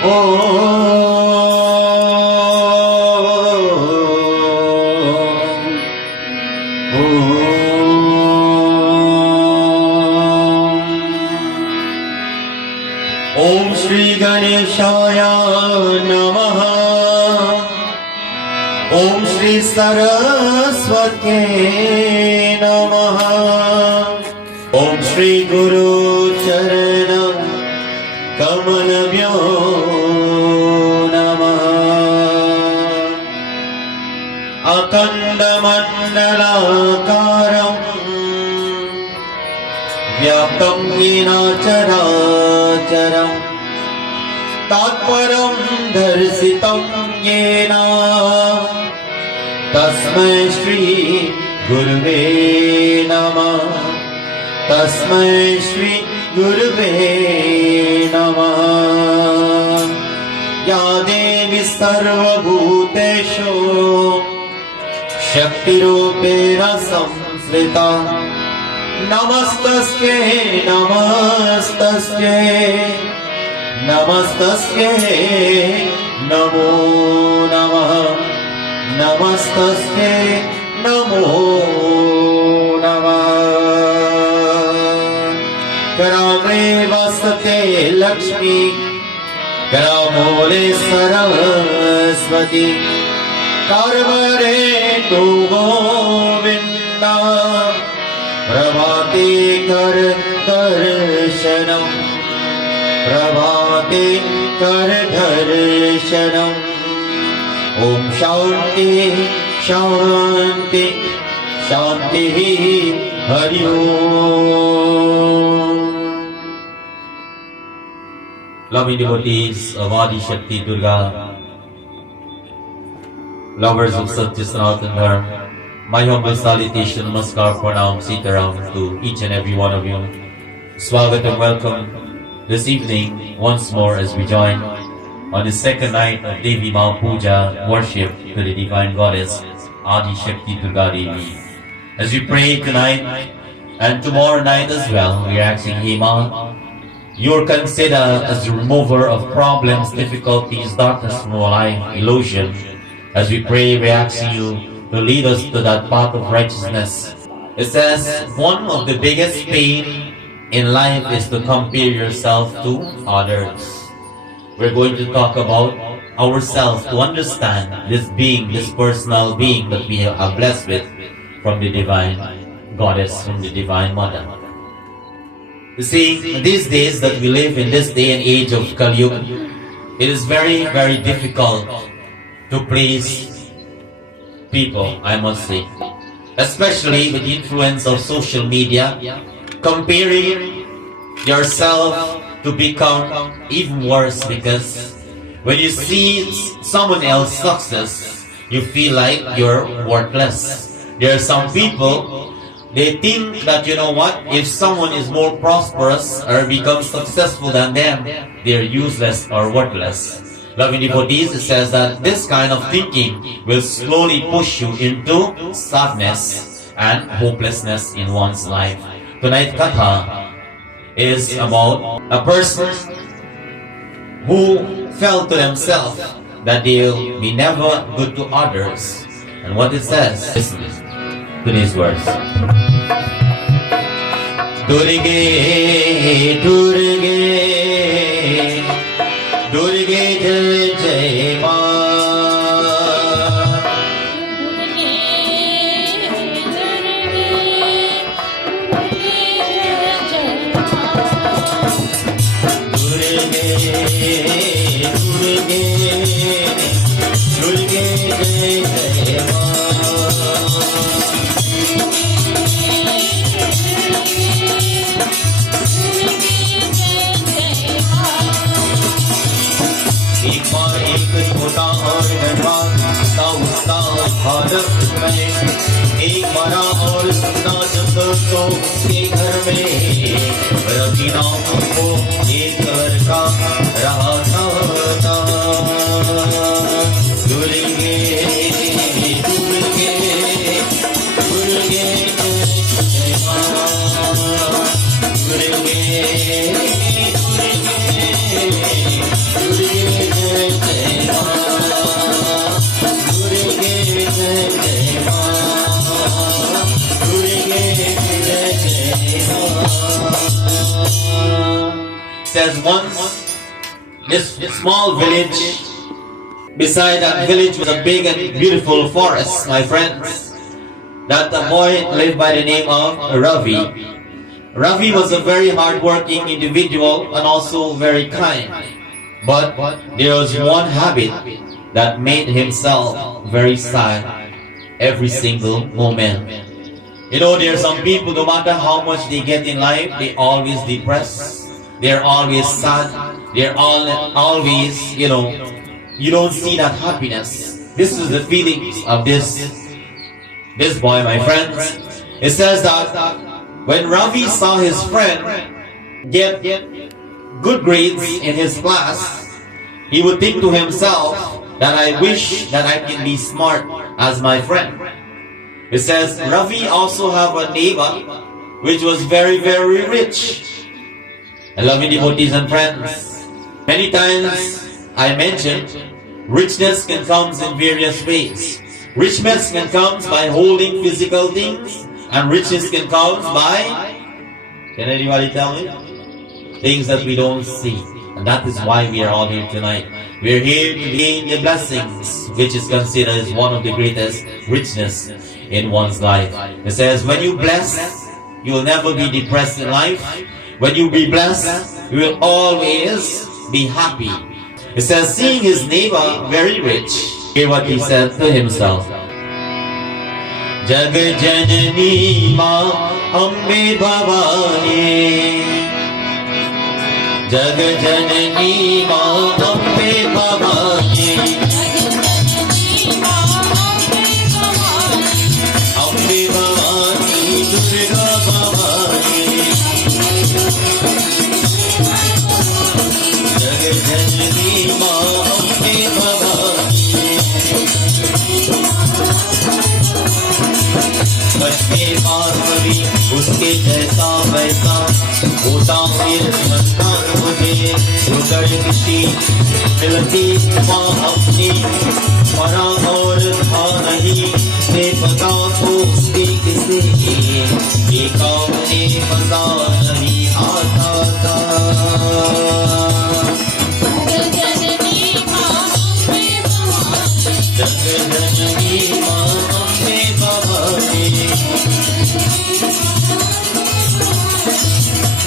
Om Shri Ganeshaya Namaha. Om Shri Saraswati Namaha. Om Shri Guru Charanam Kamalabhyo Namaha. Akanda Mandalakaram Vyaptam Yena Characharam Tatparam Dharsitam Yena Tasmai Shri Gurve Namah. Tasmai Shri Gurve Namah. Ya Devi Sarva Bhuteshu Shakti Rupena Samsrita. Namastasye, Namastasye, Namastasye, Namo Namah. Namastasye, Namo Namah. Karagre vasate Lakshmi, Karamole Saraswati, Karvare tu Govinda. Prabhate kar darshanam, Prabhate kar darshanam. Om Shanti Shanti Shanti Hari Om. Loving devotees of Adi Shakti Durga, lovers of Satya Sanatana Dharma, my humble salutation, namaskar, pranam, sitaram to each and every one of you. Swagat and welcome this evening once more as we join on the second night of Devi Ma Puja worship to the Divine Goddess Adi Shakti Durga Devi. As we pray tonight and tomorrow night as well, we are asking Hema, you are considered as the remover of problems, difficulties, darkness from our life, illusion. As we pray, we are asking you to lead us to that path of righteousness. It says, one of the biggest pain in life is to compare yourself to others. We're going to talk about ourselves to understand this being, this personal being that we are blessed with from the Divine Goddess, from the Divine Mother. You see, these days that we live in this day and age of Kali Yuga, it is very, very difficult to please people, I must say, especially with the influence of social media, comparing yourself to become even worse, because when you see someone else's success, you feel like you're worthless. There are some people, they think that, you know what, if someone is more prosperous or becomes successful than them, they're useless or worthless. Loving devotees, it says that this kind of thinking will slowly push you into sadness and hopelessness in one's life. Tonight, Katha is about a person who felt to themselves that they'll be never good to others. And what it says, listen to these words. Durge, Durge, Durge Jai Jai Ma. एक बड़ा और सपना जब तो के घर में रवि नाम को एक घर का रहा था दुर्गे दुर्गे दुर्गे जय मां दुर्गे दुर्गे दुर्गे says once, this small village, beside that village was a big and beautiful forest, my friends. That the boy lived by the name of Ravi. Ravi was a very hard-working individual and also very kind. But there was one habit that made himself very sad every single moment. You know, there are some people, no matter how much they get in life, they always depressed. They're always sad. They're always, you don't see that happiness. This is the feelings of this boy, my friends. It says that when Ravi saw his friend get good grades in his class, he would think to himself that I wish that I can be smart as my friend. It says Ravi also have a neighbor which was very, very rich. And loving devotees and friends, many times I mentioned richness can come in various ways. Richness can come by holding physical things, and riches can come by, can anybody tell me? Things that we don't see. And that is why we are all here tonight. We are here to gain the blessings, which is considered as one of the greatest richness in one's life. It says, when you bless, you will never be depressed in life. When you be blessed, you will always be happy. It says, seeing his neighbor very rich, hear what he said to himself. Jag janani ma ambe bhavani, Jag janani ma ambe bhavani, ambe bhavani durga bhavani, Jag janani ma ambe bhavani. बचने पार्वती उसके जैसा वैसा होता फिर संस्कार मुझे sugar किसी मिलती माँ अपनी मरा और था नहीं से पता तो उसके किसी ये काम ने मजा नहीं आता था जग जननी माँ अम्बे भवानी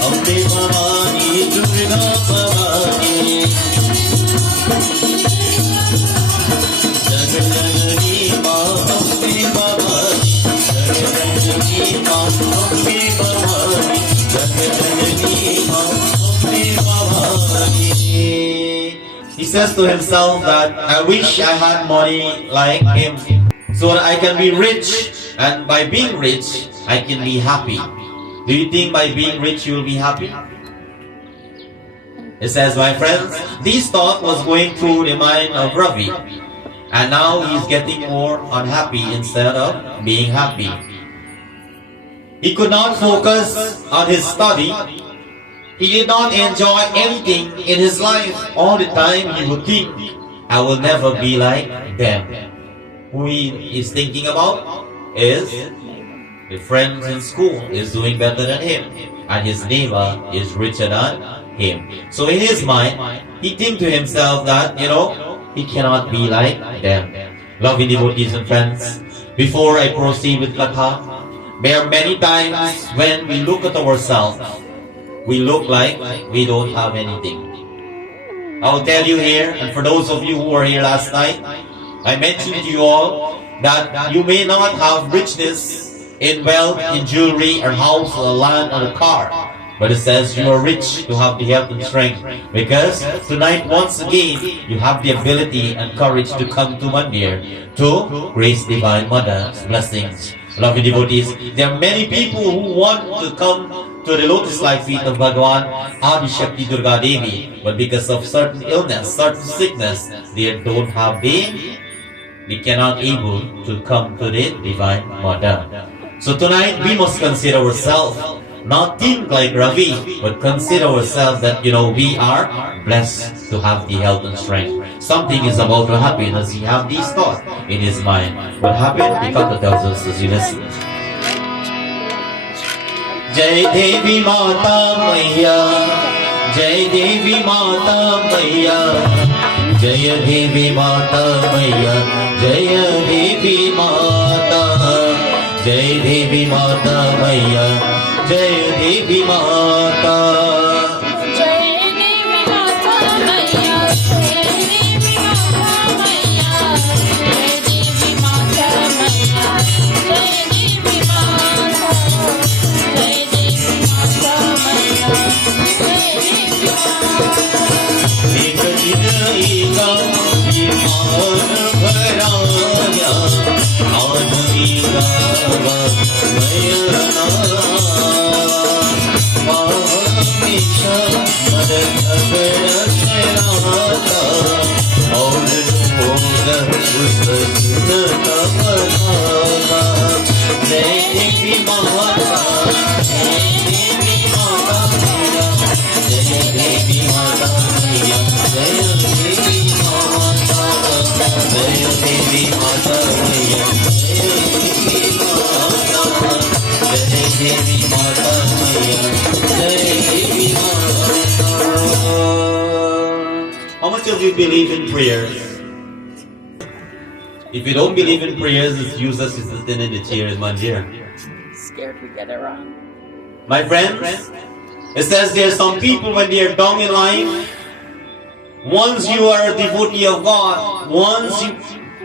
अम्बे भवानी दुर्गा भवानी जग जननी माँ अम्बे भवानी जग जननी माँ अम्बे भवानी जग जननी माँ Ambe Bhavani. He says to himself that I wish I had money like him so that I can be rich, and by being rich I can be happy. Do you think by being rich you will be happy? It says, my friends, this thought was going through the mind of Ravi, and now he's getting more unhappy instead of being happy. He could not focus on his study. He did not enjoy anything in his life. All the time he would think, I will never be like them. Who he is thinking about is the friends in school is doing better than him, and his neighbor is richer than him. So in his mind, he thinks to himself that, he cannot be like them. Loving devotees and friends, before I proceed with Katha, there are many times when we look at ourselves, we look like we don't have anything. I will tell you here, and for those of you who were here last night, I mentioned to you all that you may not have richness in wealth, in jewelry, or house, or land, or a car. But it says you are rich to have the health and strength. Because tonight, once again, you have the ability and courage to come to Mandir to grace Divine Mother's blessings. Loving devotees, there are many people who want to come to the lotus-like feet of Bhagavan Adi Shakti Durga Devi, but because of certain illness, certain sickness, they don't have they cannot able to come to the Divine Mother. So tonight we must consider ourselves, not think like Ravi, but consider ourselves that we are blessed to have the health and strength. Something is about to happen as he have these thoughts in his mind. What happened? The Katha tells us as you listen. Jai Devi Mata Maya जय देवी माता मैया, जय देवी माता मैया, जय देवी माता, जय देवी माता मैया, जय देवी माता। How much of you believe in prayers? If you don't believe in prayers, it's useless to sit in the chair in Mandir. Scared we get it wrong. My friends, it says there are some people when they are down in life, once you are a devotee of God, once you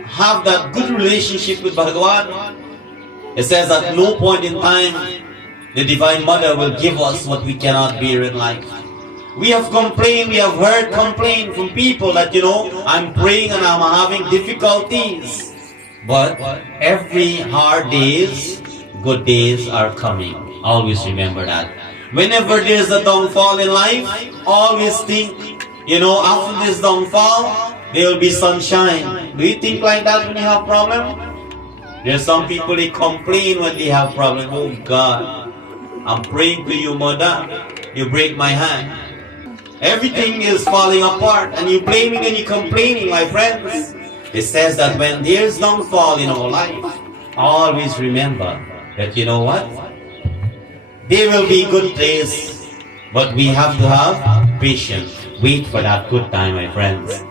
have that good relationship with Bhagavan, it says at no point in time the Divine Mother will give us what we cannot bear in life. We have complained, we have heard complaint from people that, I'm praying and I'm having difficulties. But every hard days, good days are coming. Always remember that. Whenever there's a downfall in life, always think, after this downfall, there will be sunshine. Do you think like that when you have problem? There's some people, they complain when they have problem. Oh God, I'm praying to you, Mother. You break my hand. Everything is falling apart and you're blaming and you're complaining, my friends. It says that when there's downfall in our life, always remember that there will be good days, but we have to have patience. Wait for that good time, my friends.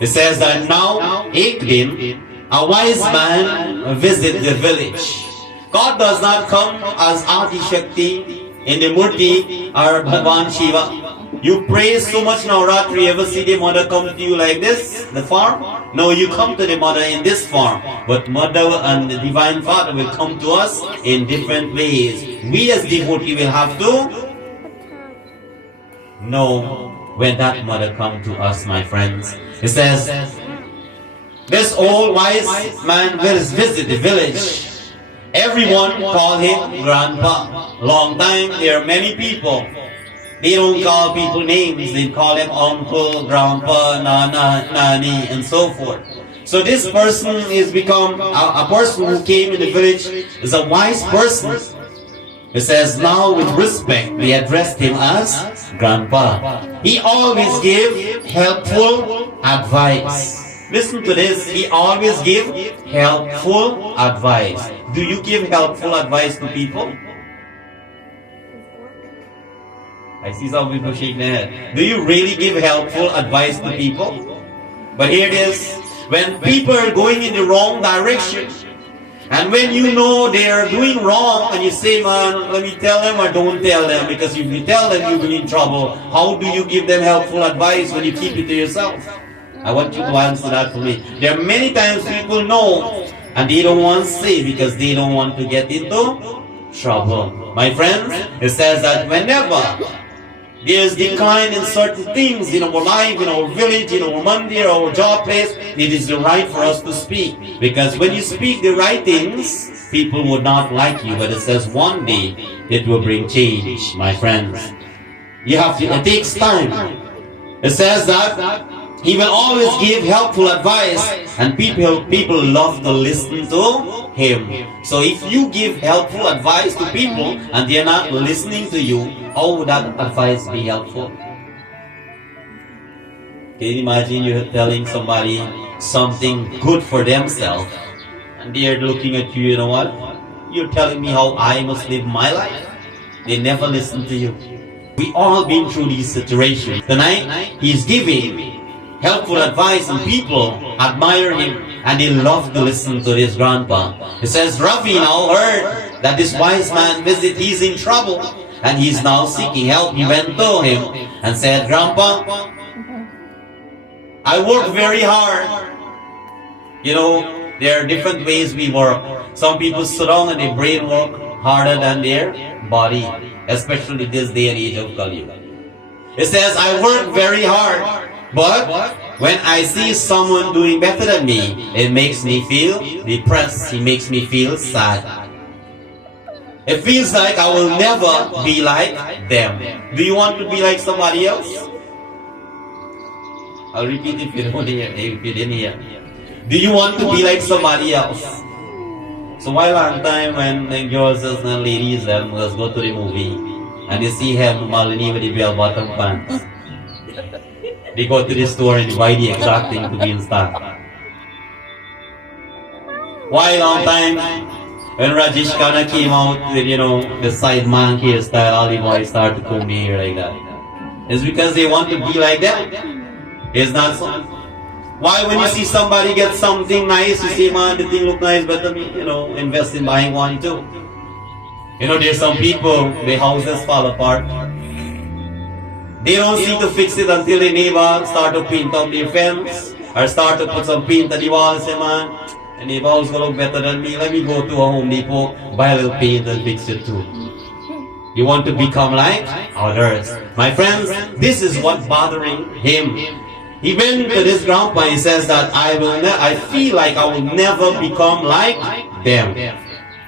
It says that now, Ekdim, a wise man visited the village. God does not come as Adi Shakti in the Murti or Bhagavan Shiva. You pray so much Navraatri, ever see the Mother come to you like this, the form? No, you come to the Mother in this form. But Mother and the Divine Father will come to us in different ways. We as devotees will have to know when that Mother come to us, my friends. It says, this old wise man will visit the village. Everyone call him Grandpa. Long time, there are many people. They don't call people names, they call them uncle, grandpa, nana, nani, and so forth. So this person is become, a person who came in the village is a wise person. It says, now with respect, we addressed him as Grandpa. He always gave helpful advice. Listen to this, he always give helpful advice. Do you give helpful advice to people? I see some people shaking their head. Do you really give helpful advice to people? But here it is. When people are going in the wrong direction, and when you know they are doing wrong, and you say, man, let me tell them or don't tell them, because if you tell them, you'll be in trouble. How do you give them helpful advice when you keep it to yourself? I want you to answer that for me. There are many times people know, and they don't want to say because they don't want to get into trouble. My friends, it says that whenever there's decline in certain things in our life, in our village, in our mandir, our job place, it is the right for us to speak. Because when you speak the right things, people would not like you. But it says one day it will bring change, my friends. It takes time. It says that he will always give helpful advice, and people love to listen to him. So if you give helpful advice to people and they are not listening to you, how would that advice be helpful? Can you imagine you're telling somebody something good for themselves and they are looking at you, you know what? You're telling me how I must live my life. They never listen to you. We all been through these situations. Tonight, he's giving helpful advice and people admire him and they love to listen to his grandpa. He says, Ravi now heard that this wise man visit, he's in trouble and he's now seeking help. He went to him and said, Grandpa, I work very hard. You know, there are different ways we work. Some people sit down and their brain work harder than their body, especially this day and age of Kali. It says, I work very hard, but when I see someone doing better than me, it makes me feel depressed. It makes me feel sad. It feels like I will never be like them. Do you want to be like somebody else? I'll repeat if you didn't hear. Do you want to be like somebody else? So while on time when the girls and ladies let's go to the movie and they see him Malini with the bell bottom pants. They go to the store and buy the exact thing to be in stock. While on time when Rajesh Khanna came out with, you know, the side monkey hairstyle, all the boys start to comb their hair like that. It's because they want to be like them. It's not so. Why when you see somebody get something nice, you say, man, the thing look nice, but you know, invest in buying one too. You know, there's some people, their houses fall apart. They don't see to fix it until the neighbor start to paint up their fence or start to put some paint on the wall and say, man, the neighbor house gonna look better than me. Let me go to a Home Depot, buy a little paint and fix it too. You want to become like others. My friends, this is what's bothering him. He went to this grandpa and he says that I feel like I will never become like them.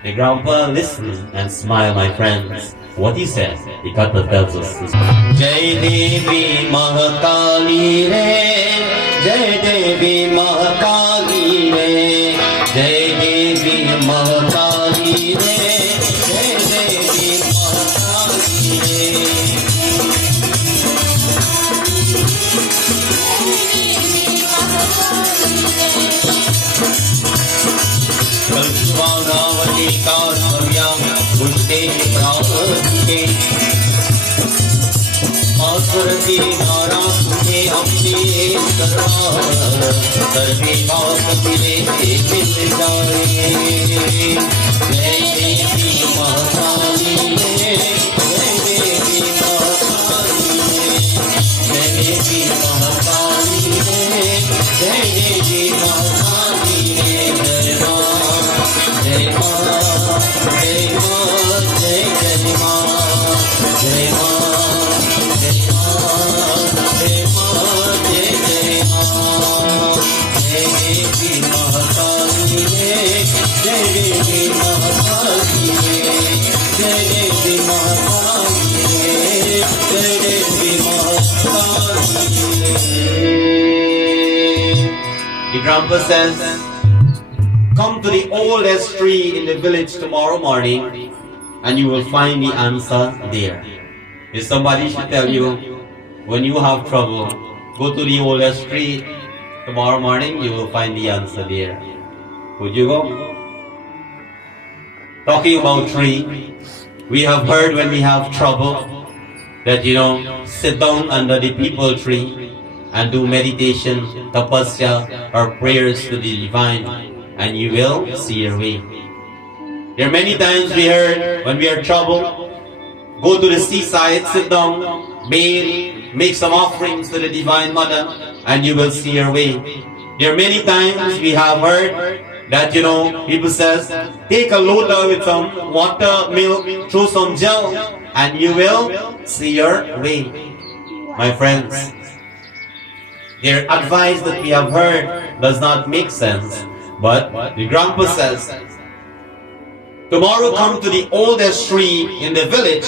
The grandpa listens and smiles, my friends. What he says, the Katha tells us this. Jai Devi Mahakali Re, Jai Devi Mahakali Re, Jai Devi Mahakali Re, Jai Devi Mahakali Re. Kalsvanavati Kasvavyam Pushte Prabhute Aswarati Nara Pune Amne Sarva Sarve Bhakapire Mil Jare Jai Devi Mahakali Jai Devi Mahakali Jai Devi Mahakali Jai Devi Mahakali Jai Ma Jai Ma Jai Ma Jai Jai Ma Jai Ma Jai Ma Jai Ma Jai Jai Ma Jai Devi Mahakali Jai Devi Mahakali Jai Devi Mahakali Jai Devi Mahakali. The grandpa says, come to the oldest tree in the village tomorrow morning and you will find the answer there. If somebody should tell you, when you have trouble, go to the oldest tree tomorrow morning, you will find the answer there. Would you go? Talking about tree, we have heard when we have trouble that, you know, sit down under the people tree and do meditation, tapasya, or prayers to the divine, and you will see your way. There are many times we heard when we are troubled, go to the seaside, sit down, bathe, make some offerings to the Divine Mother, and you will see your way. There are many times we have heard that, you know, people says, take a lota with some water, milk, throw some gel, and you will see your way. My friends, their advice that we have heard does not make sense. But the grandpa says, tomorrow come to the oldest tree in the village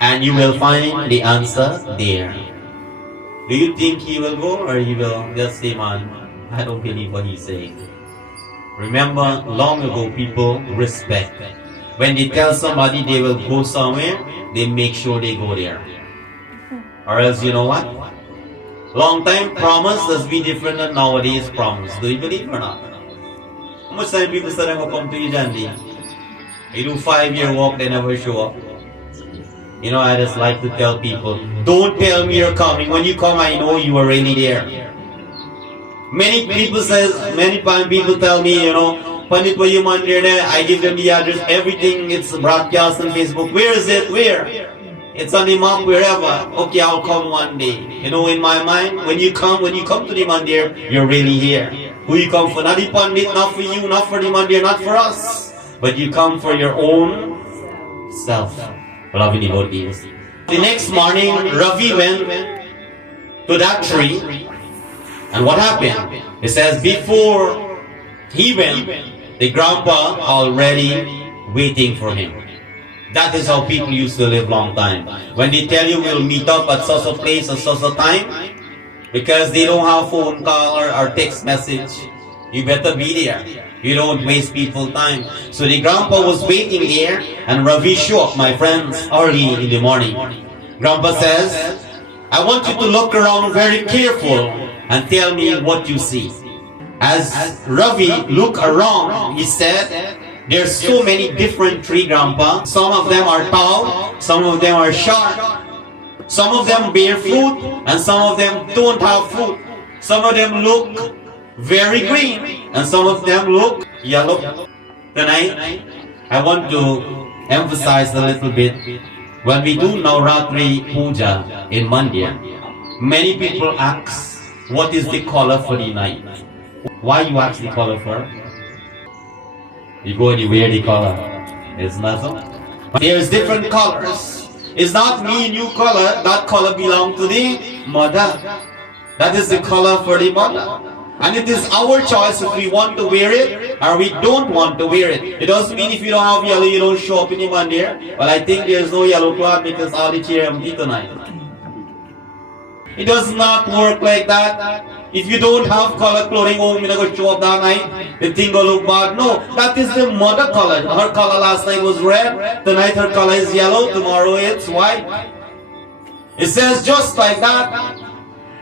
and you will find the answer there. Do you think he will go or he will just say, man, I don't believe what he's saying? Remember, long ago people respect. When they tell somebody they will go somewhere, they make sure they go there. Or else, you know what? Long time promise does be different than nowadays promise. Do you believe or not? How much time people say they're going to come to you, Jandy? You do 5-year walk, they never show up. You know, I just like to tell people, don't tell me you're coming. When you come, I know you are really there. Many people people tell me, you know, Pandit, were you Mandir there? I give them the address, everything, it's broadcast on Facebook. Where is it? Where? It's on the map, wherever. Okay, I'll come one day. You know, in my mind, when you come to the Mandir, you're really here. Who you come for? Not the Pandit, not for you, not for the Mandir, not for us. But you come for your own self. Beloved devotees. The next morning, Ravi went to that tree. And what happened? It says before he went, the grandpa already waiting for him. That is how people used to live long time. When they tell you we'll meet up at such a place at such a time, because they don't have phone call or text message, you better be there. You don't waste people's time. So the grandpa was waiting there, and Ravi showed up, my friends, early in the morning. Grandpa says, I want you to look around very careful and tell me what you see. As Ravi looked around, he said, there's so many different trees, Grandpa. Some of them are tall, some of them are short. Some of them bear fruit, and some of them don't have fruit. Some of them look very green, and some of them look yellow. Tonight, I want to emphasize a little bit. When we do Navraatri Puja in Mandir, many people ask, what is the color for the night? Why you ask the color for? You go and you wear the color. It's not so. There's different colors. It's not me, new color. That color belongs to the mother. That is the color for the mother. And it is our choice if we want to wear it or we don't want to wear it. It doesn't mean if you don't have yellow, you don't show up in the Mandir. Well, I think there's no yellow cloth because all the chair empty tonight. It does not work like that. If you don't have color clothing home, you're not going to show up that night. The thing will look bad. No, that is the mother color. Her color last night was red. Tonight her color is yellow. Tomorrow it's white. It says just like that.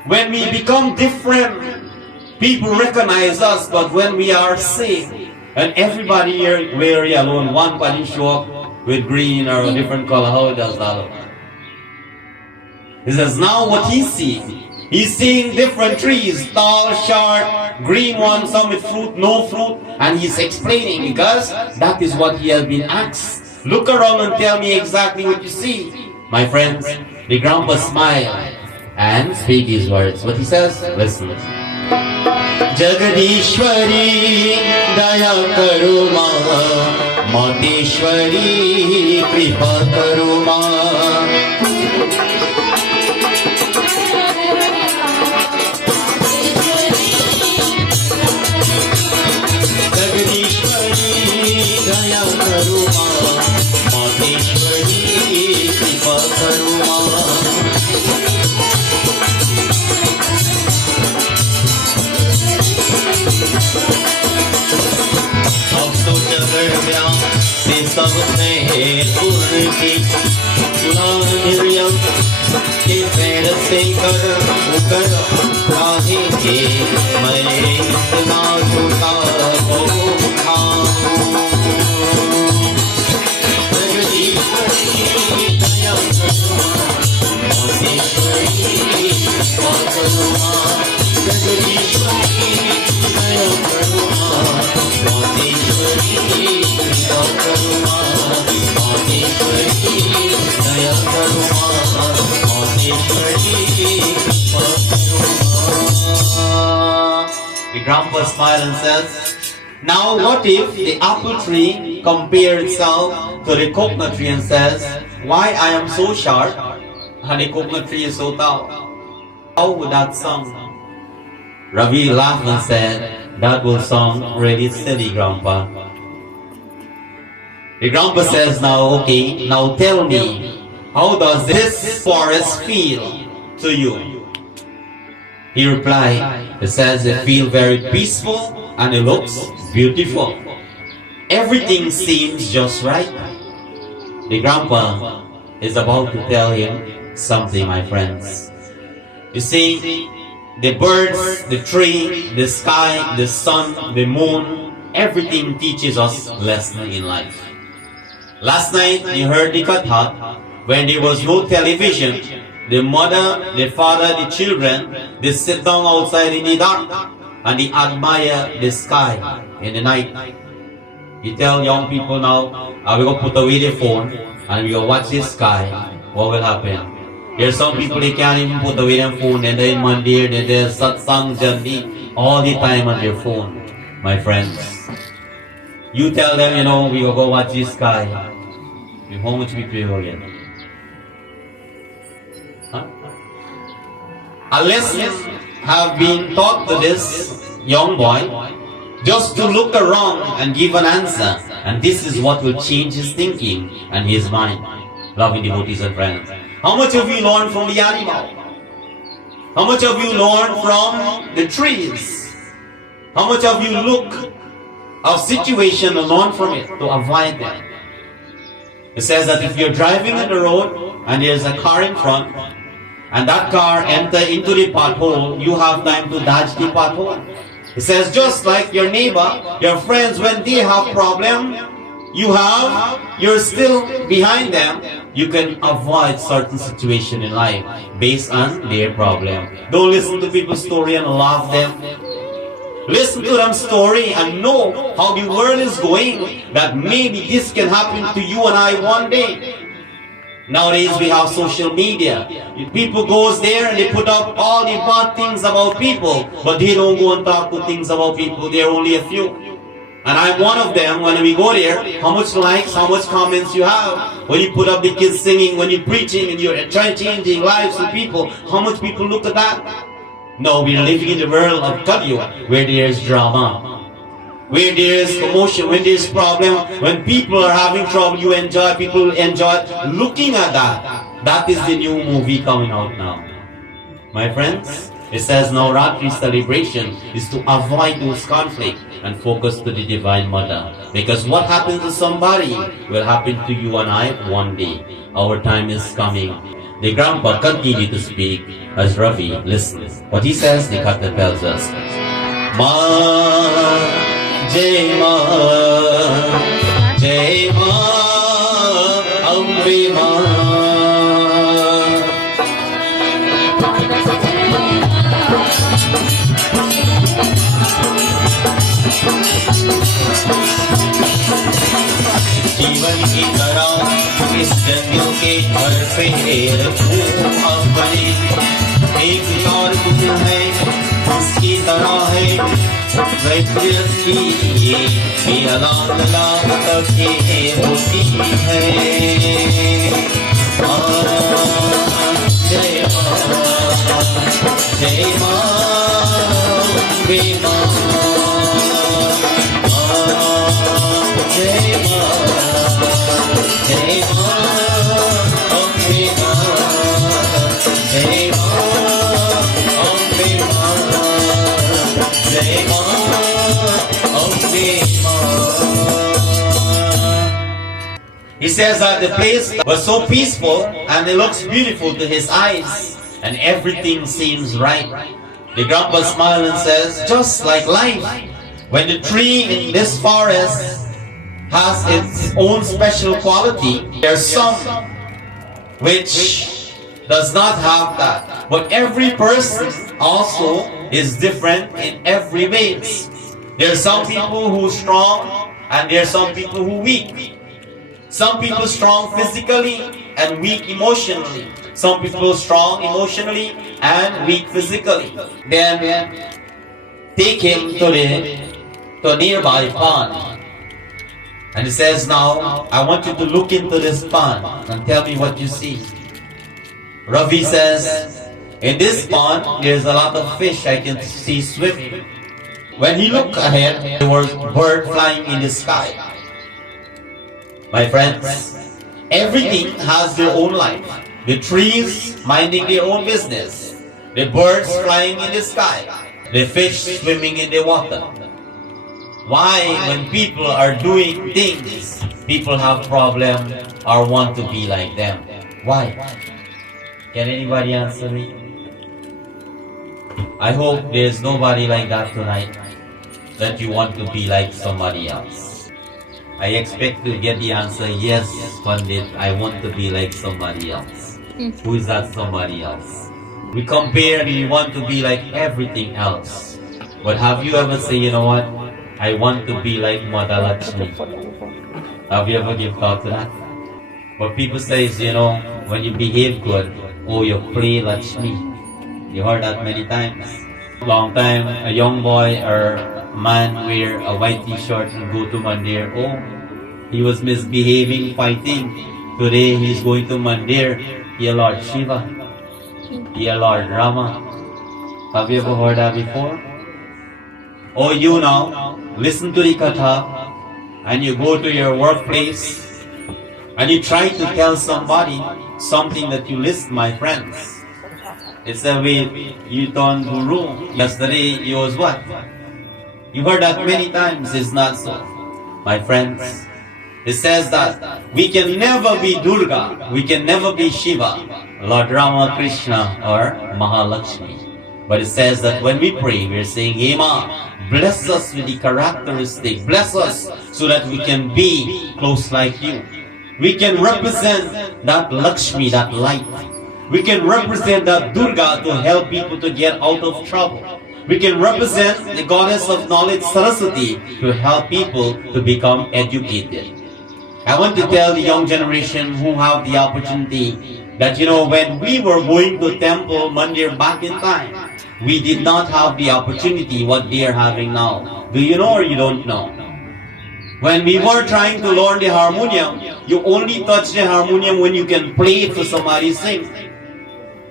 When we become different, people recognize us, but when we are sick, and everybody here wear yellow and one body show up with green or a different color, how does that look? He says now what he's seeing. He's seeing different trees, tall, short, green ones, some with fruit, no fruit, and he's explaining because that is what he has been asked. Look around and tell me exactly what you see. My friends, the grandpa smiled and speak his words. What he says? Listen. Jagadishwari daya karo ma, Mateshwari kripa karo ma. सबने उनकी गुलाम के पेड़ से कर उकर राहे के मैं इतना झूठा तो खाऊं जगदीश्वरी दया करुणा जगदीश्वरी दया करुणा The grandpa smiled and says, now what if the apple tree compares itself to the coconut tree and says, why I am so short and the coconut tree is so tall? How would that sound? Ravi laughed and said, that will sound really silly, Grandpa. The Grandpa says now, okay, now tell me, how does this forest feel to you? He replied, it says it feels very peaceful and it looks beautiful. Everything seems just right. The Grandpa is about to tell him something, my friends. You see, the birds, the tree, the sky, the sun, the moon, everything teaches us lesson in life. Last night you heard the Katha When there was no television, the mother, the father, the children, they sit down outside in the dark and they admire the sky in the night. You tell young people now, we're going to put away their phone and we're going to watch the sky. What will happen? There's some people they can't even put away their phone and they're in Mandir, they're satsang jandi all the time on their phone. My friends, you tell them, we're going to go watch the sky. How much we pay again? A lesson have been taught to this young boy just to look around and give an answer, and this is what will change his thinking and his mind. Loving devotees and friends, how much have you learned from the animal? How much have you learned from the trees? How much have you looked of situation and learned from it to avoid them? It says that if you're driving on the road and there's a car in front and that car enter into the pothole, you have time to dodge the pothole. It says just like your neighbor, your friends, when they have problem, you're still behind them. You can avoid certain situation in life based on their problem. Don't listen to people's story and laugh them. Listen to them story and know how the world is going, that maybe this can happen to you and I one day. Nowadays we have social media. People goes there and they put up all the bad things about people, but they don't go and talk good things about people. There are only a few. And I'm one of them. When we go there, how much likes, how much comments you have. When you put up the kids singing, when you're preaching and you're trying changing lives of people, how much people look at that? No, we're living in the world of Kali, where there's drama, where there's commotion, when there's problem, when people are having trouble, people enjoy looking at that. That is the new movie coming out now. My friends, it says Navraatri celebration is to avoid those conflicts and focus to the Divine Mother. Because what happens to somebody will happen to you and I one day. Our time is coming. The grandpa continued to speak as Ravi listens. What he says, the Katha tells us, Ma, Jai Ma, Jai Ma, Ambe Ma. जीवन की तरह इस जन्म के घर पे रखूं अपने एक और गुण है उसकी तरह है वैद्य की ये अनाथ लाभ के होती है जय मां जय मां वे मां जय मां जय मां अम्बे मां जय मां अम्बे मां जय मां अम्बे मां. He says that the place was so peaceful and it looks beautiful to his eyes and everything seems right. The grandpa smiles and says, just like life, when the tree in this forest has its own special quality, there's some which does not have that. But every person also is different in every way. There are some people who are strong and there are some people who are weak. Some people strong physically and weak emotionally. Some people strong emotionally and weak physically. Then take him to a nearby pond. And he says, now, I want you to look into this pond and tell me what you see. Ravi says, in this pond, there's a lot of fish I can see swimming. When he looked ahead, there was birds flying in the sky. My friends, everything has their own life. The trees minding their own business. The birds flying in the sky. The fish swimming in the water. Why, when people are doing things, people have problems or want to be like them? Why? Can anybody answer me? I hope there's nobody like that tonight, that you want to be like somebody else. I expect to get the answer, yes, Pandit, I want to be like somebody else. Who is that somebody else? We compare and we want to be like everything else. But have you ever said, you know what? I want to be like Mother Lakshmi. Have you ever given thought to that? What people say is, you know, when you behave good, oh, you pray Lakshmi. You heard that many times. Long time, a young boy or man wear a white t-shirt and go to Mandir. Oh, he was misbehaving, fighting. Today he's going to Mandir. Dear Lord Shiva. Dear Lord Rama. Have you ever heard that before? Oh, you now, listen to the Katha and you go to your workplace and you try to tell somebody something that you listen, my friends. It's the way you turn guru. Yesterday you was what? You heard that many times. It's not so. My friends, it says that we can never be Durga, we can never be Shiva, Lord Rama, Krishna or Mahalakshmi. But it says that when we pray, we're saying, Hey Ma, bless us with the characteristic, bless us so that we can be close like you. We can represent that Lakshmi, that light. We can represent that Durga to help people to get out of trouble. We can represent the goddess of knowledge, Saraswati, to help people to become educated. I want to tell the young generation who have the opportunity that, you know, when we were going to temple Mandir back in time, we did not have the opportunity what they are having now. Do you know or you don't know? When we were trying to learn the harmonium, you only touch the harmonium when you can play it for somebody to sing.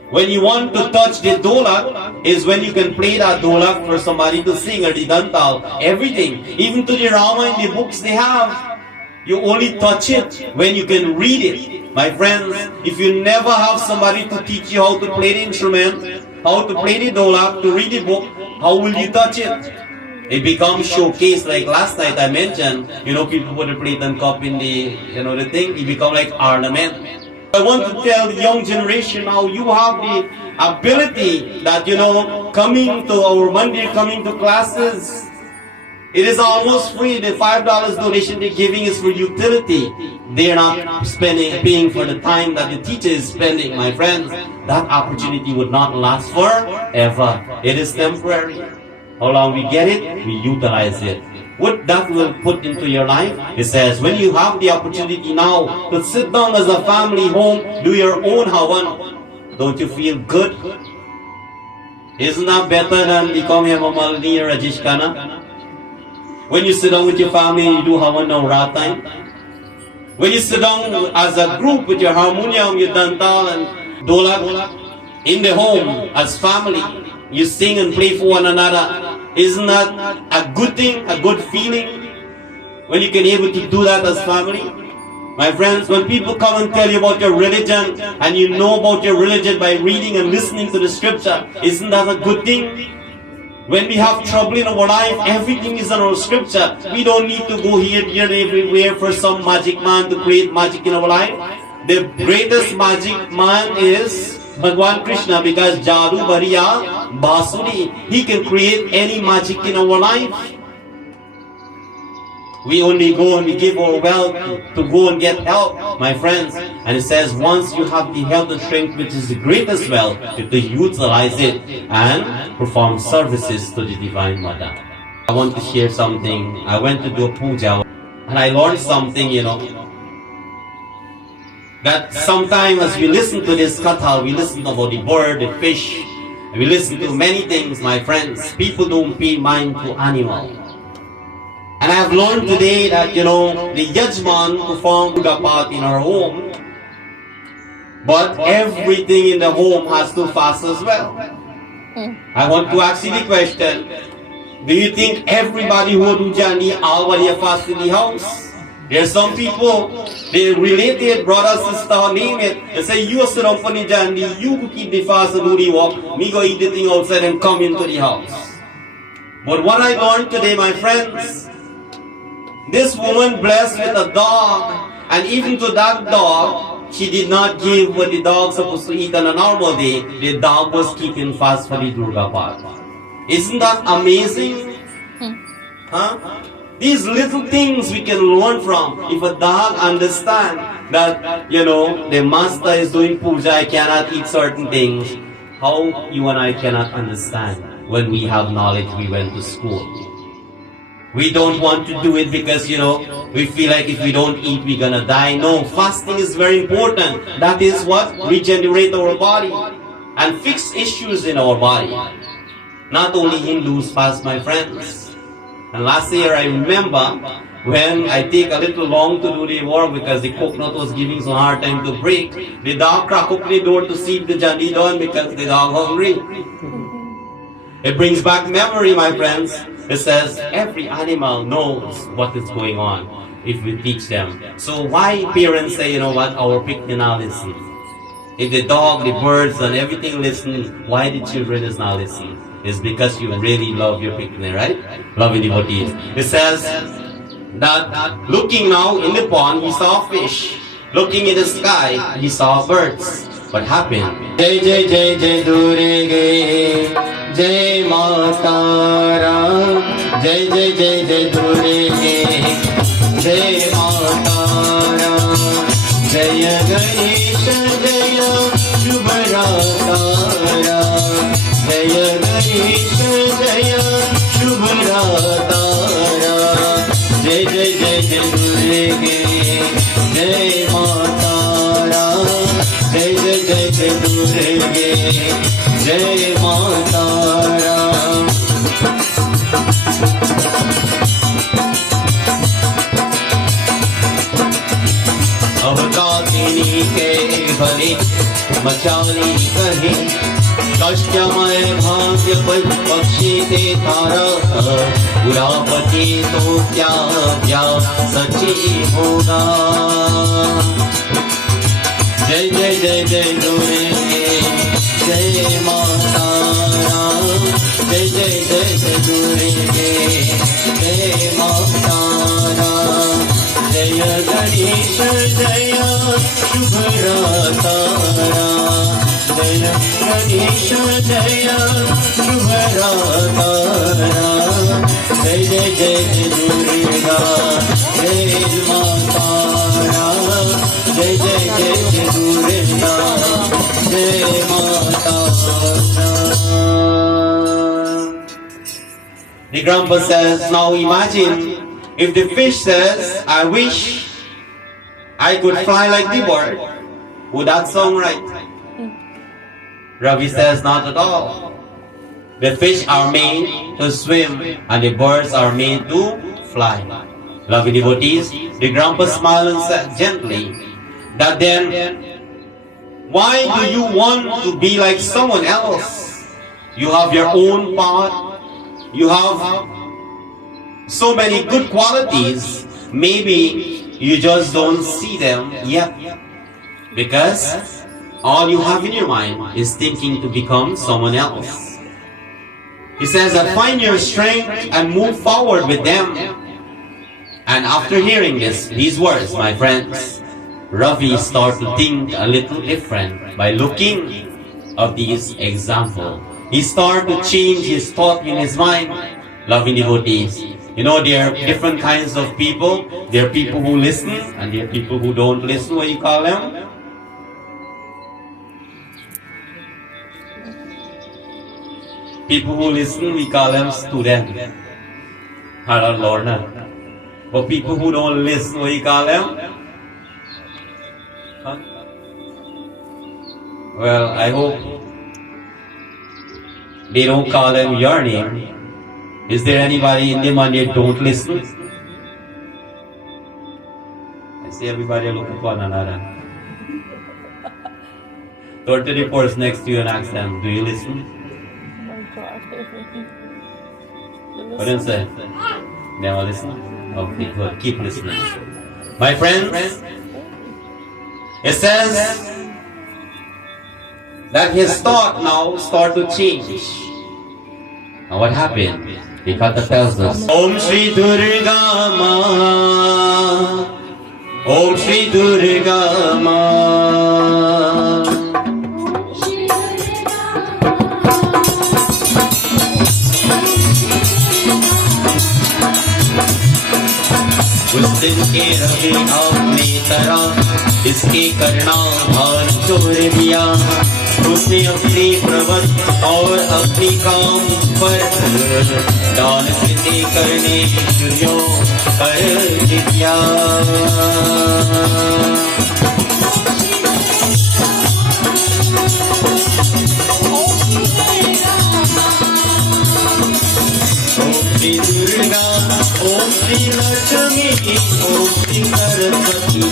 When you want to touch the dolak is when you can play that dolak for somebody to sing, or the dantal, everything. Even to the Rama in the books they have. You only touch it when you can read it. My friends, if you never have somebody to teach you how to play the instrument, how to play the dolak, to read the book, how will you touch it? It becomes showcase, like last night I mentioned, you know, people put a plate and cup in the, you know, the thing, it become like ornament. I want to tell the young generation how you have the ability that, you know, coming to our Mandir, coming to classes, it is almost free. The $5 donation they're giving is for utility. They're not paying for the time that the teacher is spending, my friends. That opportunity would not last forever. It is temporary. How long we get it, we utilize it. What that will put into your life, it says, when you have the opportunity now to sit down as a family home, do your own havan, don't you feel good? Isn't that better than becoming a Mamalini or a Jishkana? When you sit down with your family and you do havan Navraatri, when you sit down as a group with your harmonium, your dantal and dolak in the home as family, you sing and play for one another. Isn't that a good thing, a good feeling? When you can be able to do that as family? My friends, when people come and tell you about your religion, and you know about your religion by reading and listening to the scripture, isn't that a good thing? When we have trouble in our life, everything is in our scripture. We don't need to go here, there, everywhere for some magic man to create magic in our life. The greatest magic man is Bhagwan Krishna, because Jadu Bariya Basuri, he can create any magic in our life. We only go and we give our wealth to go and get help, my friends. And it says once you have the health and strength, which is the greatest wealth, you to utilize it and perform services to the Divine Mother. I want to share something. I went to do a puja and I learned something, you know, that sometimes as we listen to this katha, we listen about the bird, the fish, we listen to many things, my friends. People don't pay mind to animal. And I have learned today that, you know, the Yajman perform Durga part in our home, but everything in the home has to fast as well. I want to ask you the question, do you think everybody who do jani already fast in the house? There's some people, they related, brother, sister, name it, and say, you sit up on the jandi, you could keep the fast and do the walk, me go eat the thing outside and come into the house. But what I learned today, my friends, this woman blessed with a dog, and even to that dog, she did not give what the dog supposed to eat on a normal day. The dog was keeping fast for the Durga part. Isn't that amazing? Huh? These little things we can learn from. If a dog understands that, the master is doing puja, I cannot eat certain things, how you and I cannot understand when we have knowledge, we went to school. We don't want to do it because, we feel like if we don't eat, we're gonna die. No, fasting is very important. That is what regenerate our body and fix issues in our body. Not only Hindus fast, my friends. And last year I remember when I take a little long to do the work because the coconut was giving some hard time to break, the dog crack open the door to see the journey done because the dog hungry. It brings back memory, my friends. It says every animal knows what is going on if we teach them. So why parents say, our picnic now listen? If the dog, the birds and everything listen, why the children is not listening? It's because you really love your picnic, right? Loving devotees. It says that looking now in the pond, he saw fish. Looking in the sky, he saw birds. What happened? Jai Jai Jai Jai Durga, Jai Mata Ram, Jai Jai Jai Jai Durga, Jai Mata Ram, Jaya Ganesha Jaya Shubharata Ram, Jaya Ganesha Jaya Shubharata Ram, Jai Jai Jai Jai Durga, Jai Mata Ram, Jai Jai Jai Jai Durga, Jai Mata Ram. अवतारिणी के भले मचाली कहे कष्टमय भाग्य पक्षी ते तारा उरापति तो क्या सची होगा जय जय जय जय दुर्गे जय माता राम जय जय जय जय दुर्गे जय माता राम जय गणेश जय शुभराता राम जय गणेश जय शुभराता राम जय जय जय जय दुर्गा जय माता राम जय जय जय जय दुर्गा जय माता Ram. The grandpa says, now imagine if the fish says, I wish I could fly like the bird, would that sound right? Ravi says, not at all. The fish are made to swim and the birds are made to fly. Lovely devotees, the grandpa smiled and said gently, that then, why do you want to be like someone else? You have your own path. You have so many good qualities. Maybe you just don't see them yet. Because all you have in your mind is thinking to become someone else. He says that find your strength and move forward with them. And after hearing these words, my friends, Ravi started to think a little different by looking at these examples. He started to change his thought in his mind. Loving devotees. There are different kinds of people. There are people who listen and there are people who don't listen. What do you call them? People who listen, we call them students. Or learner. But people who don't listen, what do you call them? Huh? Well, I hope they don't call them your name. Is there anybody in the Mandir don't listen? I see everybody looking for one another. Turn to the person next to you and ask them, do you listen? Oh my God. You What do you say? Never listen? Okay, good. Keep listening. My friends, it says that his thought now start to change. Now what happened? The Katha tells us, Om Shri Durga Ma, Om Shri Durga Ma. उस दिन के रहे आपने तरह इसके करना भान छोड़ दिया उसने अपने प्रवत और अपनी काम पर दान कृति करने शुरू कर दिया श्री दुर्गा ओम श्री लक्ष्मी ओम श्री सरस्वती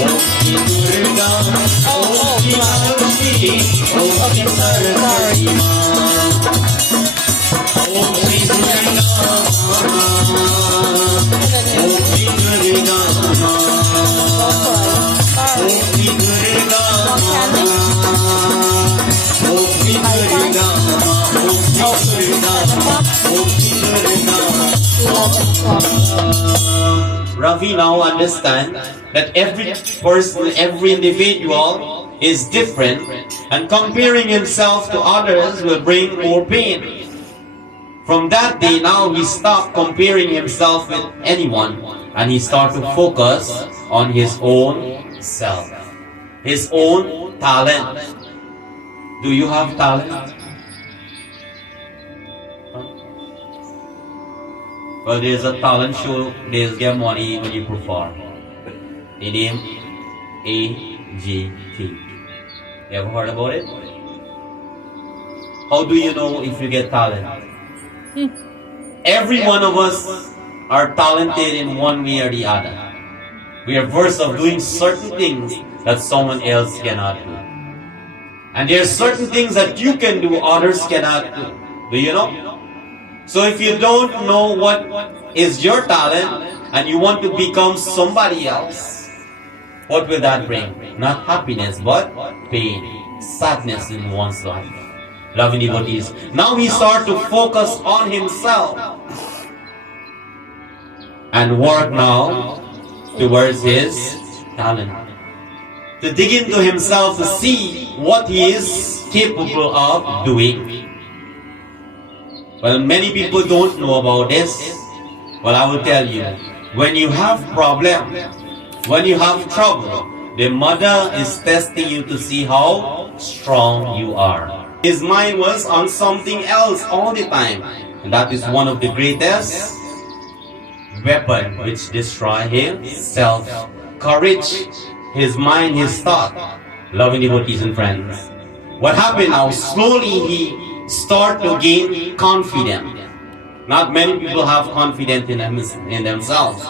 ओम श्री दुर्गा ओम श्री लक्ष्मी ओम श्री सरस्वती ओम श्री दुर्गा ओम श्री दुर्गा ओम श्री दुर्गा ओम Shri Durga Ravi now understand that every person, every individual is different and comparing himself to others will bring more pain. From that day now he stopped comparing himself with anyone and he started to focus on his own self, his own talent. Do you have talent? Well, there's a talent show, there's get money when you perform. The name AGT. You ever heard about it? How do you know if you get talent? Every one of us are talented in one way or the other. We are versed of doing certain things that someone else cannot do. And there are certain things that you can do, others cannot do. Do you know? So if you don't know what is your talent and you want to become somebody else, what will that bring? Not happiness, but pain, sadness in one's life. Loving devotees. Now he starts to focus on himself and work now towards his talent. To dig into himself to see what he is capable of doing. Well, many people don't know about this. Well, I will tell you, when you have problem, when you have trouble, the mother is testing you to see how strong you are. His mind was on something else all the time. And that is one of the greatest weapon which destroy himself. Courage, his mind, his thought. Loving devotees and friends. What happened now? Slowly he start to gain confidence. Not many people have confidence in themselves.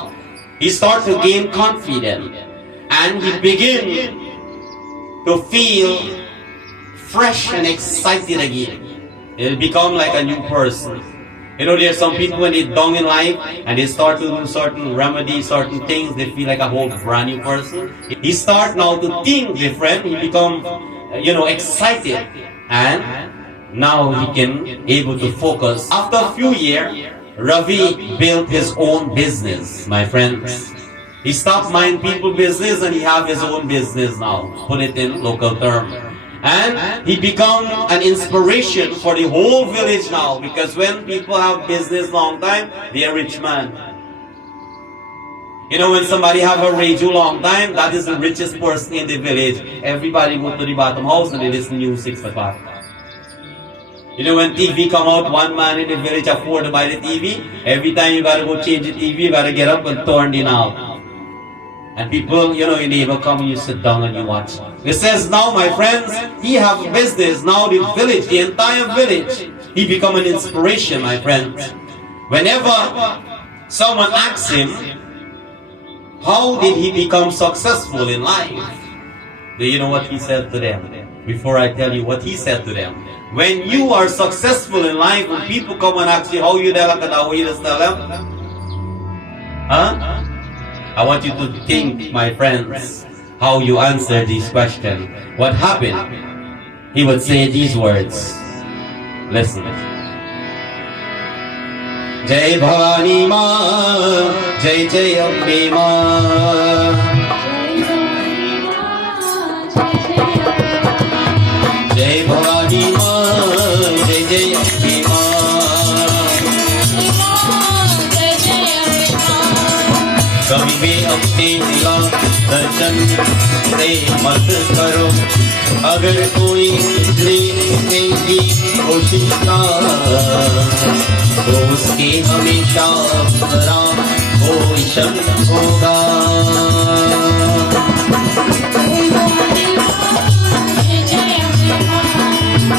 He start to gain confidence and he begin to feel fresh and excited again. He'll become like a new person. You know, there are some people when they're down in life and they start to do certain remedies, certain things, they feel like a whole brand new person. He start now to think different. He become, excited and now he can able to focus. After a few years, Ravi built his own business, my friends. He stopped mind people business and he have his own business now. Put it in local term. And he become an inspiration for the whole village now because when people have business long time, they are rich man. You know, when somebody have a radio long time, that is the richest person in the village. Everybody go to the bottom house and they listen to music for that. You know, when TV come out, one man in the village afford to buy the TV. Every time you gotta go change the TV, you gotta get up and turn it out. And people, your neighbor come and you sit down and you watch. It says now, my friends, he have a business. Now the village, the entire village, he become an inspiration, my friends. Whenever someone asks him, how did he become successful in life? Do you know what he said to them? Before I tell you what he said to them. When you are successful in life, when people come and ask you how you how you just tell them? Huh? I want you to think, my friends, how you answer this question. What happened? He would say these words. Listen. Jai Bhavani Ma, Jai Jai Ambe Ma. Jai Bhavani Ma, Jai Jai Ambe Ma. मेरा दर्शन से मत करो, अगर कोई लेने की कोशिश का तो उसकी हमेशा जरा कोई शक होगा।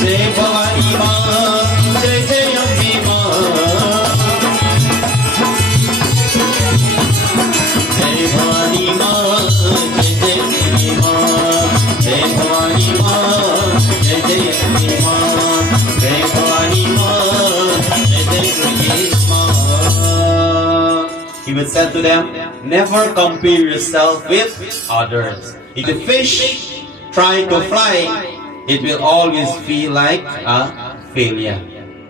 जय भवानी माँ, जय जय अम्बे माँ, जय भवानी माँ, जय जय अम्बे माँ, जय भवानी माँ, जय जय अम्बे माँ, जय भवानी माँ, जय जय अम्बे माँ। He would say to them, never compare yourself with others. If the fish try to fly, it will always feel like a failure.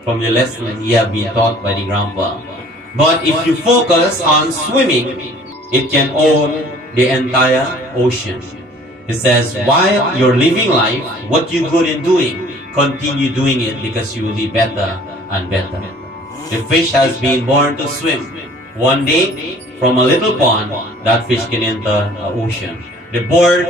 From your lesson you have been taught by the grandpa. But if you focus on swimming, it can own the entire ocean. It says, while you're living life, what you're good in doing, continue doing it because you will be better and better. The fish has been born to swim. One day, from a little pond, that fish can enter the ocean. The bird,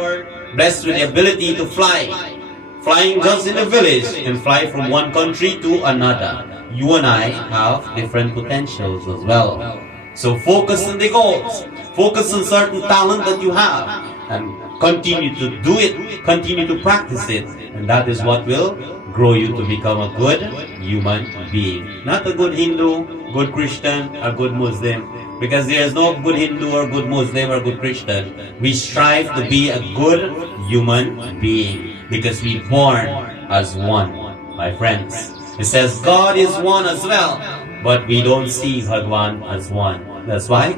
blessed with the ability to fly, flying just in a village and fly from one country to another. You and I have different potentials as well. So focus on the goals, focus on certain talent that you have, and continue to do it, continue to practice it, and that is what will grow you to become a good human being. Not a good Hindu, good Christian, or good Muslim, because there is no good Hindu or good Muslim or good Christian. We strive to be a good human being because we born as one, my friends. It says God is one as well, but we don't see Bhagwan as one. That's why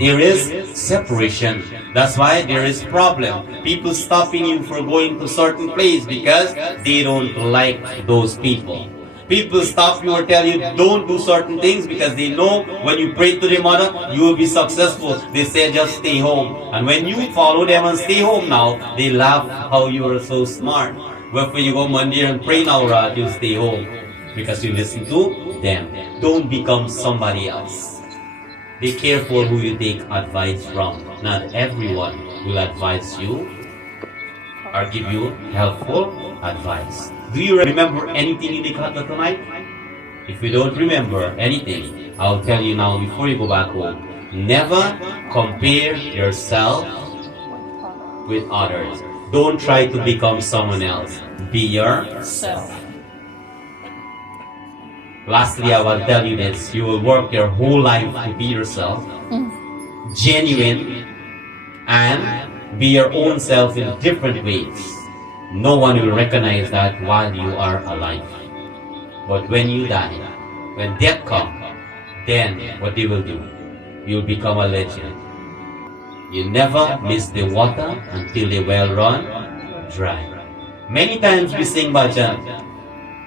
there is separation. That's why there is problem. People stopping you from going to certain place because they don't like those people. People stop you or tell you don't do certain things because they know when you pray to the mother, you will be successful. They say just stay home. And when you follow them and stay home now, they laugh how you are so smart. But when you go Mandir and pray Navraatri, you stay home because you listen to them. Don't become somebody else. Be careful who you take advice from. Not everyone will advise you or give you helpful advice. Do you remember anything in the Katha tonight? If you don't remember anything, I'll tell you now before you go back home. Never compare yourself with others. Don't try to become someone else. Be yourself. Lastly, I will tell you this. You will work your whole life to be yourself, genuine, and be your own self in different ways. No one will recognize that while you are alive. But when you die, when death comes, then what they will do? You'll become a legend. You never miss the water until the well run dry. Many times we sing bhajan.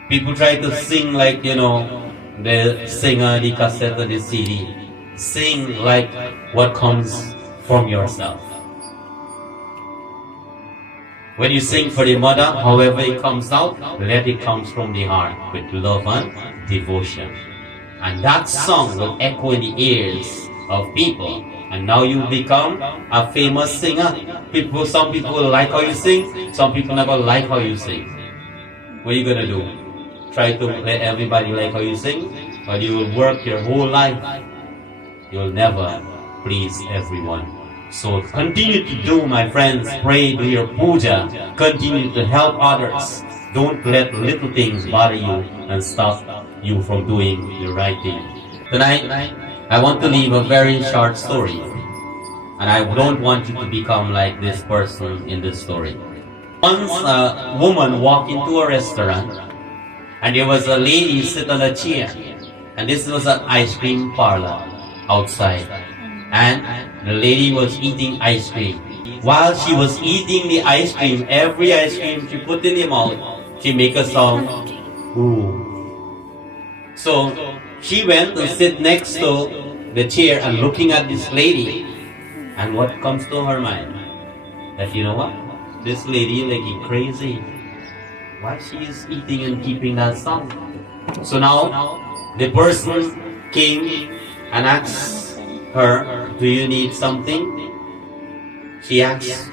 People try to sing like, the singer, the cassette, or the CD. Sing like what comes from yourself. When you sing for the mother, however it comes out, let it come from the heart with love and devotion. And that song will echo in the ears of people. And now you become a famous singer. Some people like how you sing, some people never like how you sing. What are you going to do? Try to let everybody like how you sing? But you will work your whole life. You will never please everyone. So continue to do, my friends, pray, do your puja, continue to help others. Don't let little things bother you and stop you from doing the right thing. Tonight, I want to leave a very short story. And I don't want you to become like this person in this story. Once a woman walked into a restaurant and there was a lady sitting on a chair. And this was an ice cream parlor outside. And the lady was eating ice cream. While she was eating the ice cream, every ice cream she put in the mouth, she make a sound, ooh. So she went to sit next to the chair and looking at this lady. And what comes to her mind? That you know what? This lady like crazy. Why she is eating and keeping that sound? So now the person came and asked her, do you need something? she asks,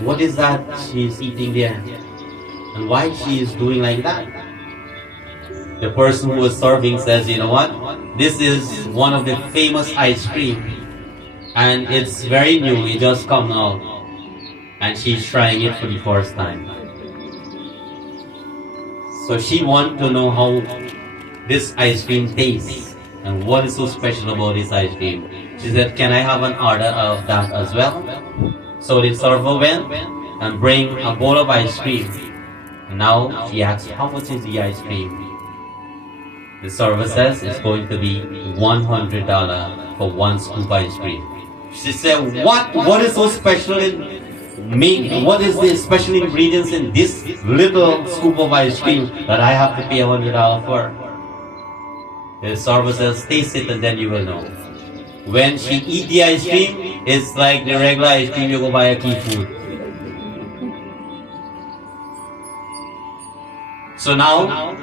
what is that she's eating there? And why she is doing like that? The person who was serving says, you know what? This is one of the famous ice cream. And it's very new, it just come out. And she's trying it for the first time. So she wants to know how this ice cream tastes and what is so special about this ice cream. She said, can I have an order of that as well? So the server went and bring a bowl of ice cream. And now she asks, how much is the ice cream? The server says it's going to be $100 for one scoop ice cream. She said, what is so special what is the special ingredients in this little scoop of ice cream that I have to pay $100 for? The server says, taste it and then you will know. When she eat the ice cream, it's like the regular ice cream you go buy at Key Food. So now,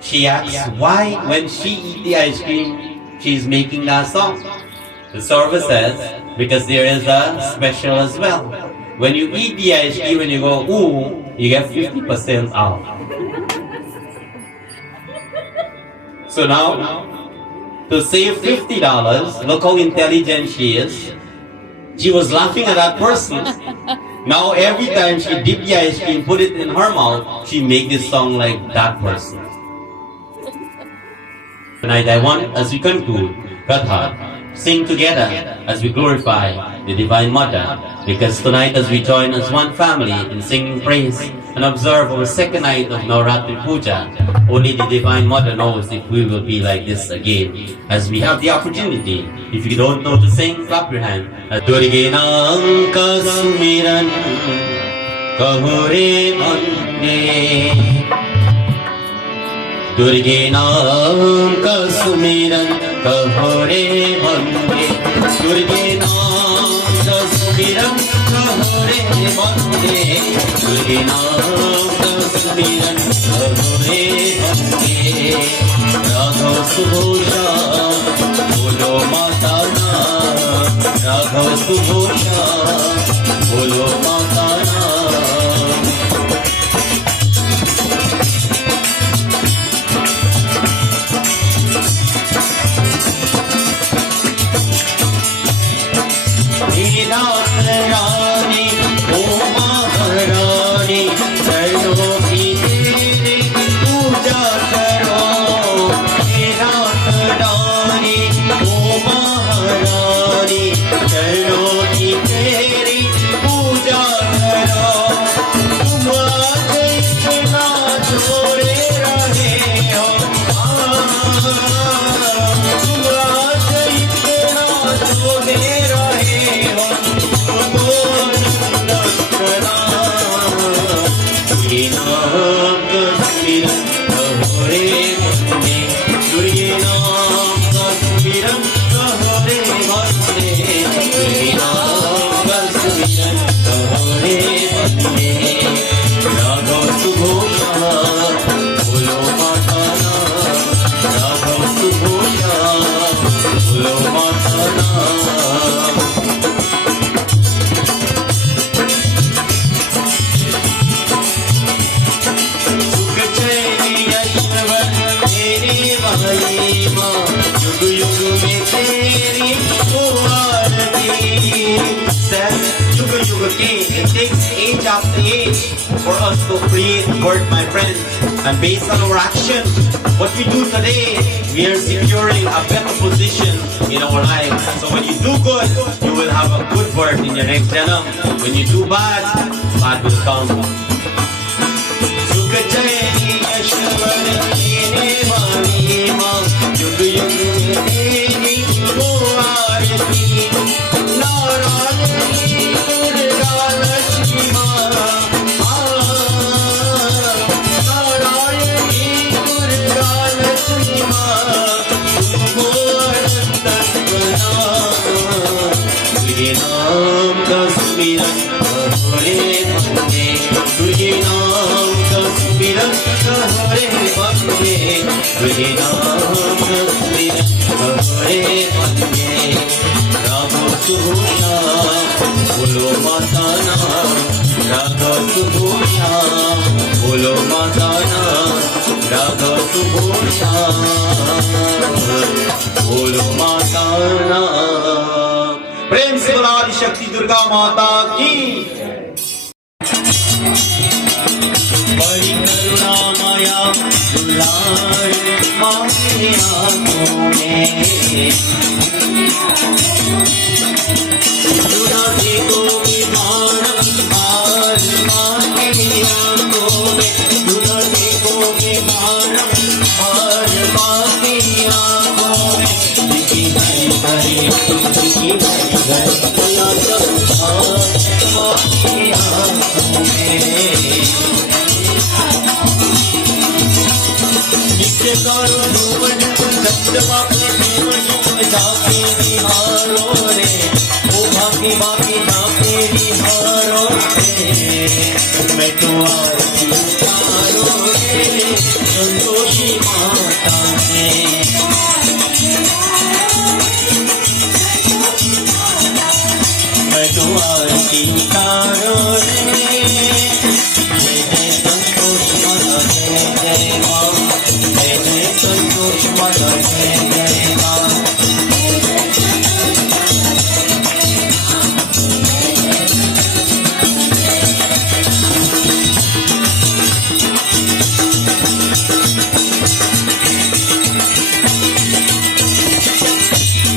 she asks why when she eat the ice cream, she's making that song. The server says, because there is a special as well. When you eat the ice cream and you go, ooh, you get 50% off. So now, to save $50, look how intelligent she is. She was laughing at that person. Now every time she dip the ice cream, put it in her mouth, she make this song like that person. Tonight I want, as we conclude Katha, sing together as we glorify the Divine Mother, because tonight as we join as one family in singing praise and observe our second night of Navraatri Puja, only the Divine Mother knows if we will be like this again. As we have the opportunity, if you don't know to sing, clap your hand. Durge naam ka sumiran kahore manne, Durge naam ka sumiran kahore manne, Durge naam ka sumiran kahore manne, Durge naam ka sumiran kahore manne, Radha subhosha bolo mata na, Radha subhosha bolo mata na. Rani, O Maharani, चरणों की तेरी पूजा करो। रानी, ओ महारानी, चरणों की तेरी पूजा करो। तुम आज इतना छोड़े रहे हो, तुम आज इतना छोड़े रहे हो। It takes age after age for us to create work, my friends. And based on our action, what we do today, we are securing a better position in our life. So when you do good, you will have a good word in your next janam. When you do bad, bad will come. Radhe Radha सुभूषा बोलो माता ना राधा सुभूषा बोलो माता ना राधा सुभूषा बोलो माता ना। प्रेम से बोला आदि शक्ति दुर्गा माता की। बड़ी करुणा माया दुलार माँ के आंखों में दुला देखो विमान हार माँ के आंखों में दुला देखो विमान हार माँ के आंखों में दिखी हरी हरी दिखी हरी हरी दुला सब हार माँ के आंखों में नित्य करो भुवन सत्यमा प्रेम सुख जाके निहारो रे ओ भागी भागी जाके निहारो रे मैं तो आरती उतारो रे संतोषी माता के मैं तो आरती उतारो रे जय जय संतोष माता जय जय माँ जय जय संतोष माता जय जय माँ।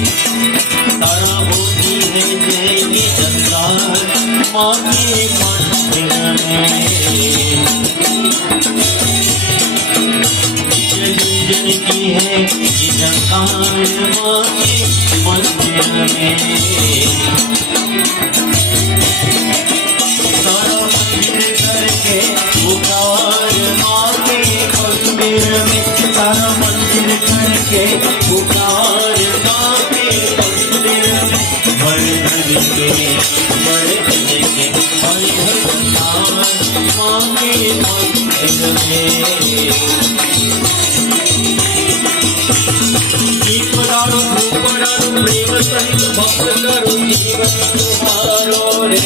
तारा होती है जय ये संसार माँ के मंदिर में जन की है ये जंकार माँ के मंदिर में सारा मंदिर करके पुकार माँ के मंदिर में सारा मंदिर करके पुकार माँ के मंदिर में बड़े धन के हरि हर माँ के मंदिर में ईश्वराणु भूपराणु प्रेम सहित भक्त करो जीवन तुम्हारो रे